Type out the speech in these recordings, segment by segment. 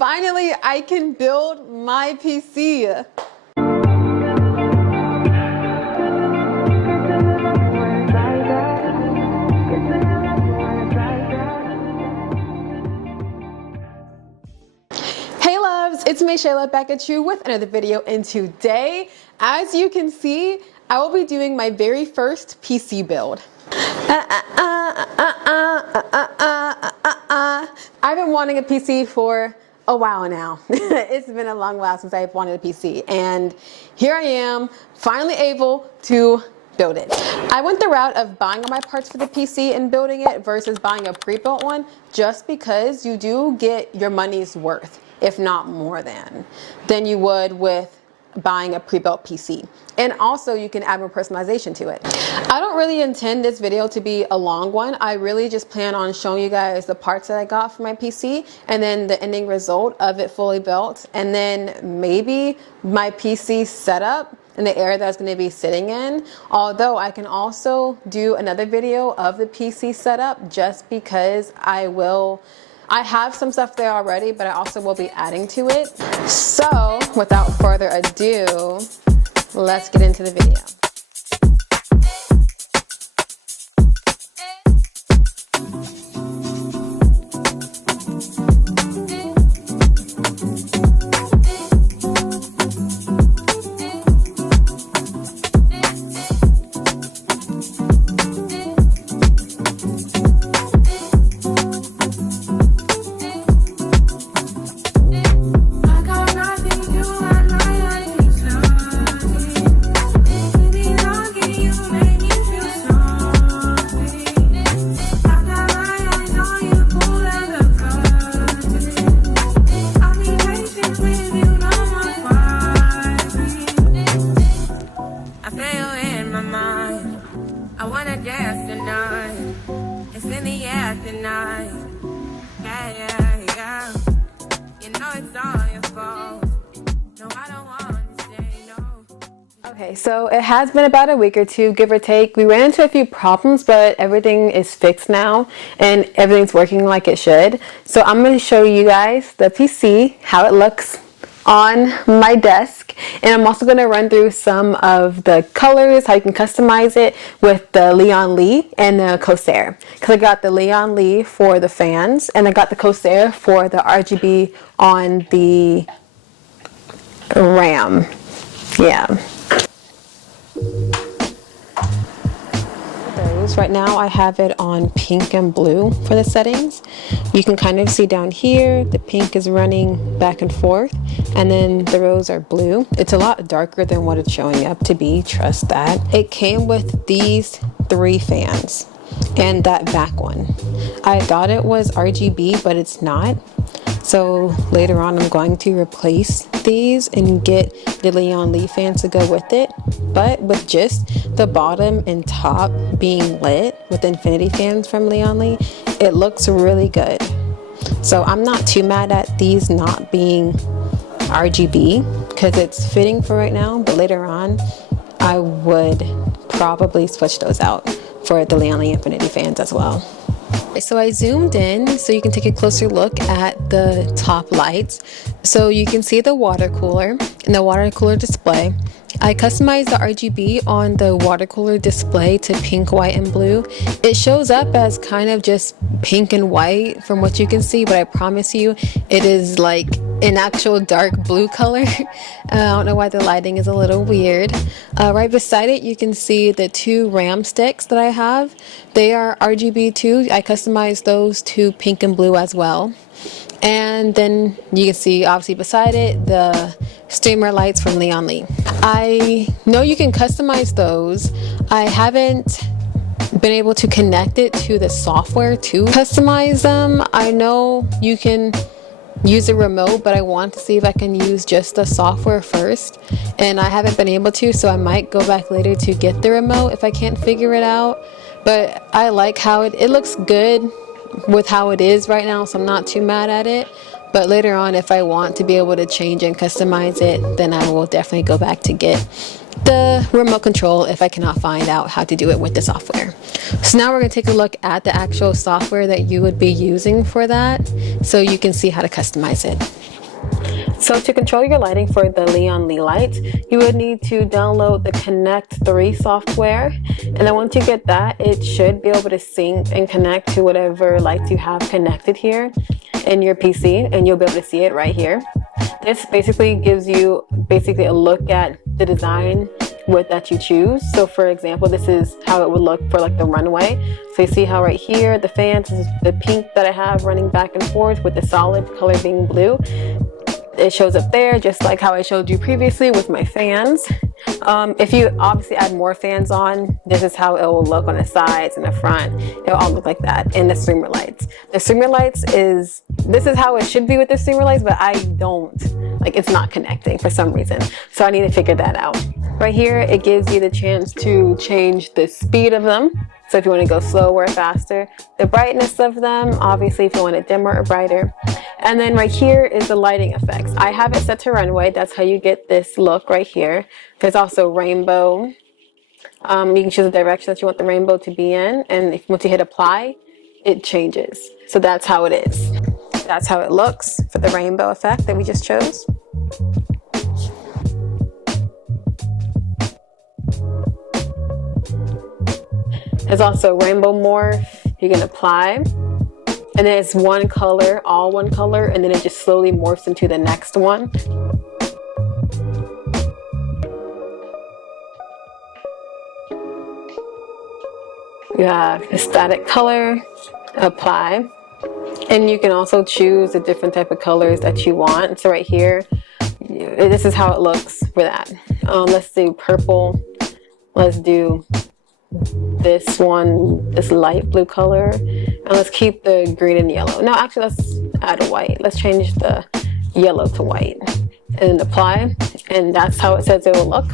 finally I can build my PC. Hey loves, it's me Shayla back at you with another video, and today, as you can see, I will be doing my very first PC build. I've been wanting a PC for a while now. It's been a long while since I've wanted a PC, and here I am, finally able to build it. I went the route of buying all my parts for the PC and building it versus buying a pre-built one, just because you do get your money's worth, if not more than you would with buying a pre-built PC. And also you can add more personalization to it. I don't really intend this video to be a long one. I really just plan on showing you guys the parts that I got for my PC and then the ending result of it fully built, and then maybe my PC setup in the area that it's going to be sitting in. Although I can also do another video of the PC setup, just because I have some stuff there already, but I also will be adding to it. So without further ado, let's get into the video. Okay, so it has been about a week or two, give or take. We ran into a few problems, but everything is fixed now and everything's working like it should. So I'm going to show you guys the PC, how it looks on my desk, and I'm also going to run through some of the colors, how you can customize it with the Lian Li and the Cosair, because I got the Lian Li for the fans and I got the Cosair for the RGB on the RAM. Yeah. Right now I have it on pink and blue for the settings. You can kind of see down here the pink is running back and forth, and then the rows are blue. It's a lot darker than what it's showing up to be, trust that. It came with these 3 fans and that back one. I thought it was RGB, but it's not. So later on I'm going to replace these and get the Lian Li fans to go with it. But with just the bottom and top being lit with infinity fans from Lian Li, it looks really good. So I'm not too mad at these not being RGB, because it's fitting for right now, but later on I would probably switch those out for the Lian Li infinity fans as well. So I zoomed in so you can take a closer look at the top lights. So you can see the water cooler and the water cooler display. I customized the RGB on the water cooler display to pink, white, and blue. It shows up as kind of just pink and white from what you can see, but I promise you it is like an actual dark blue color. I don't know why the lighting is a little weird. Right beside it you can see the 2 RAM sticks that I have. They are RGB too. I customized those to pink and blue as well. And then you can see obviously beside it the streamer lights from Lian Li. I know you can customize those. I haven't been able to connect it to the software to customize them. I know you can use a remote, but I want to see if I can use just the software first, and I haven't been able to, so I might go back later to get the remote if I can't figure it out. But I like how it looks good with how it is right now, so I'm not too mad at it. But later on, if I want to be able to change and customize it, then I will definitely go back to get the remote control if I cannot find out how to do it with the software. So now we're going to take a look at the actual software that you would be using for that, so you can see how to customize it. So to control your lighting for the Lian Li lights, you would need to download the Connect 3 software. And then once you get that, it should be able to sync and connect to whatever lights you have connected here in your PC, and you'll be able to see it right here. This basically gives you a look at the design that you choose. So for example, this is how it would look for like the runway. So you see how right here, the fans is the pink that I have running back and forth with the solid color being blue. It shows up there just like how I showed you previously with my fans. If you obviously add more fans on, this is how it will look on the sides and the front. It'll all look like that. And the streamer lights. The streamer lights this is how it should be with the streamer lights, but I don't, like, it's not connecting for some reason. So I need to figure that out. Right here, it gives you the chance to change the speed of them. So if you want to go slower or faster, the brightness of them, obviously if you want it dimmer or brighter. And then right here is the lighting effects. I have it set to runway. That's how you get this look right here. There's also rainbow. You can choose the direction that you want the rainbow to be in. And once you hit apply, it changes. So that's how it is. That's how it looks for the rainbow effect that we just chose. There's also rainbow morph. You can apply, and then it's one color, all one color, and then it just slowly morphs into the next one. You have a static color, apply, and you can also choose the different type of colors that you want. So right here, this is how it looks for that. Let's do purple. Let's do this one, this light blue color, and let's keep the green and yellow. No, actually, let's add a white. Let's change the yellow to white and apply, and that's how it says it will look.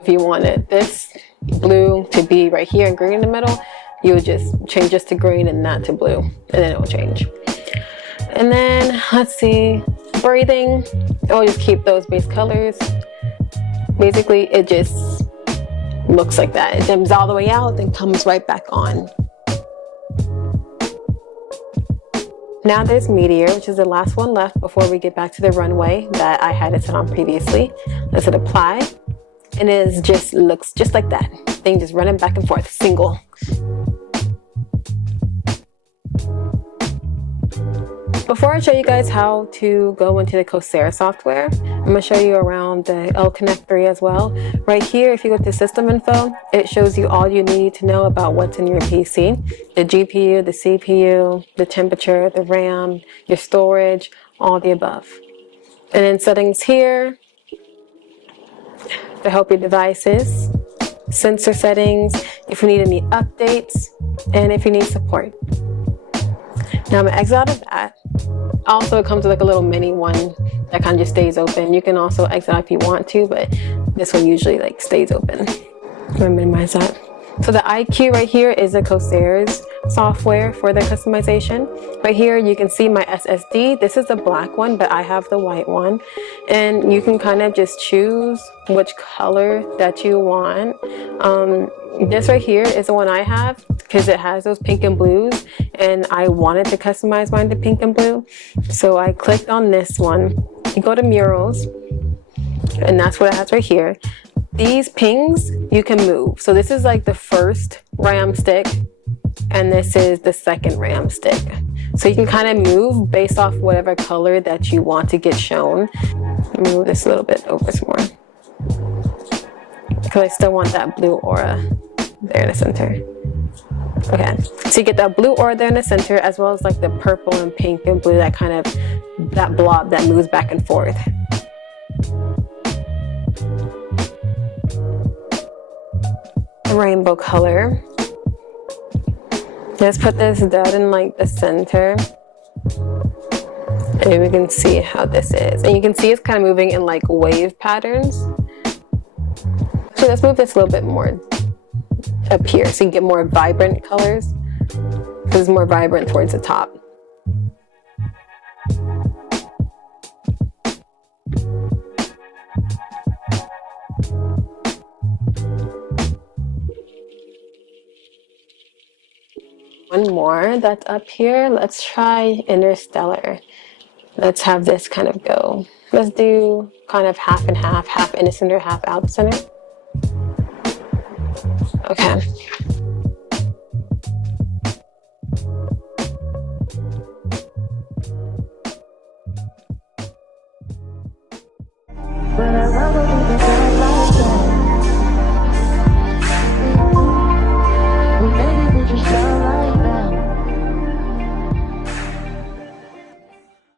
If you wanted this blue to be right here and green in the middle, you would just change this to green and that to blue, and then it will change. And then let's see, breathing, I'll just keep those base colors. Basically, it just looks like that. It dims all the way out, then comes right back on. Now there's Meteor, which is the last one left before we get back to the runway that I had it set on previously. Let's hit apply, and it just looks just like that. Thing just running back and forth, single. Before I show you guys how to go into the Cosair software, I'm going to show you around the Connect 3 as well. Right here, if you go to system info, it shows you all you need to know about what's in your PC. The GPU, the CPU, the temperature, the RAM, your storage, all the above. And then settings here to help your devices, sensor settings, if you need any updates, and if you need support. Now I'm going to exit out of that. Also, it comes with like a little mini one that kind of just stays open. You can also exit out if you want to, but this one usually like stays open. I'm going to minimize that. So the IQ right here is a Cosair's software for the customization. Right here you can see my SSD. This is the black one, but I have the white one. And you can kind of just choose which color that you want. This right here is the one I have because it has those pink and blues, and I wanted to customize mine to pink and blue. So I clicked on this one. You go to murals, and that's what it has right here. These pings you can move. So this is like the first RAM stick, and this is the second RAM stick. So you can kind of move based off whatever color that you want to get shown. Let me move this a little bit over some more, because I still want that blue aura there in the center. Okay, so you get that blue aura there in the center, as well as like the purple and pink and blue, that kind of, that blob that moves back and forth. Rainbow color. Let's put this dead in like the center, and we can see how this is. And you can see it's kind of moving in like wave patterns. So let's move this a little bit more up here so you can get more vibrant colors. This is more vibrant towards the top. one more that's up here. Let's try Interstellar. Let's have this kind of go. Let's do kind of half and half, half in the center, half out the center. Okay.